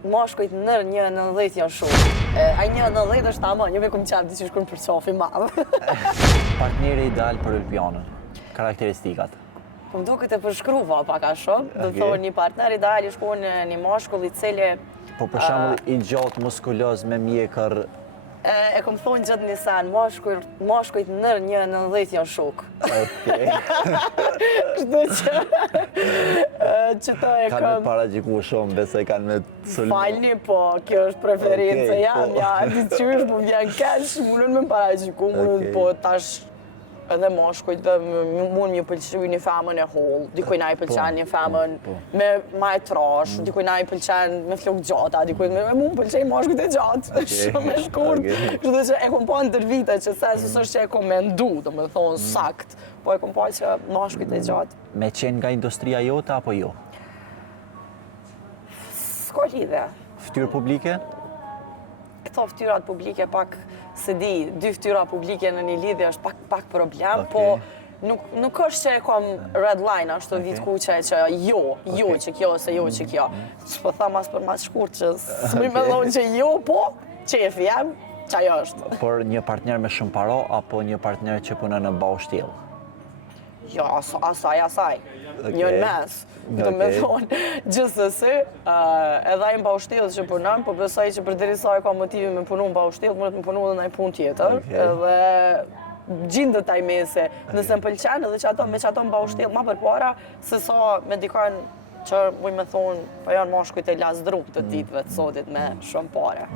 Mashkujt nër 1,90 janë shumë. Ai 1,90 është tamam, jo me kum qenë diçka shkon për çofi madh. Partneri ideal për Ulpianën. Karakteristikat. Po më duket e përshkruva pak a shumë. Do thonë një partner ideal i shkon një mashkull i cili Po për shembull i gjatë muskuloz me mjekër. e kom thonë gjatë një sen, mashkujt nër 1,90 janë shok. Okej. Kështu që ta e Kanë me kam... paraqikuar shumë, besoj kanë me Falni, po, kjo është preferencë Okej, jam, po. ja, ti qysh, po vjen keq, mundën me paraqiku, mundën, Okej. po tash edhe mashkujt mund m'ju pëlqy një femën e holl, dikuj na i pëlqen një femën me ma e trash, dikuj na i pëlqen me flok gjata, dikuj mund pëlqej mashkujt e gjatë, shumë e shkurt. Kështu që e kom pa ndër vite që sensus është që e kom mendu, domethënë sakt, po e kom pa që mashkujt e gjatë. Me qenë nga industria jote apo jo? S'ka lidhje. Ftyrë publike? Këto ftyrat publike pak se di, 2 ftyra publike në një lidhje është pak problem, Okej. po nuk është që e kam red line ashtu vit kuqe që jo që kjo ose jo që kjo. S'po tham as për mas shkurt që s'më me thonë që jo, po qefi jam, që ajo është. Por një partner me shumë paro apo një partner që punon në baushtjell? Jo, asaj. Një në mes. Do me thonë, gjithsesi, edhe ai në baushtjell që punon, po besoj që përderisa ai ka motive me punu në baushtjell, mundet me punu edhe në një punë tjetër. Edhe gjindet ai mese, nëse më pëlqen edhe që ato me që ato në baushtjell ma përpara, se sa me dikon që muj me thonë, po janë mashkujt e lasdrum të ditëve të sotit me shumë pare.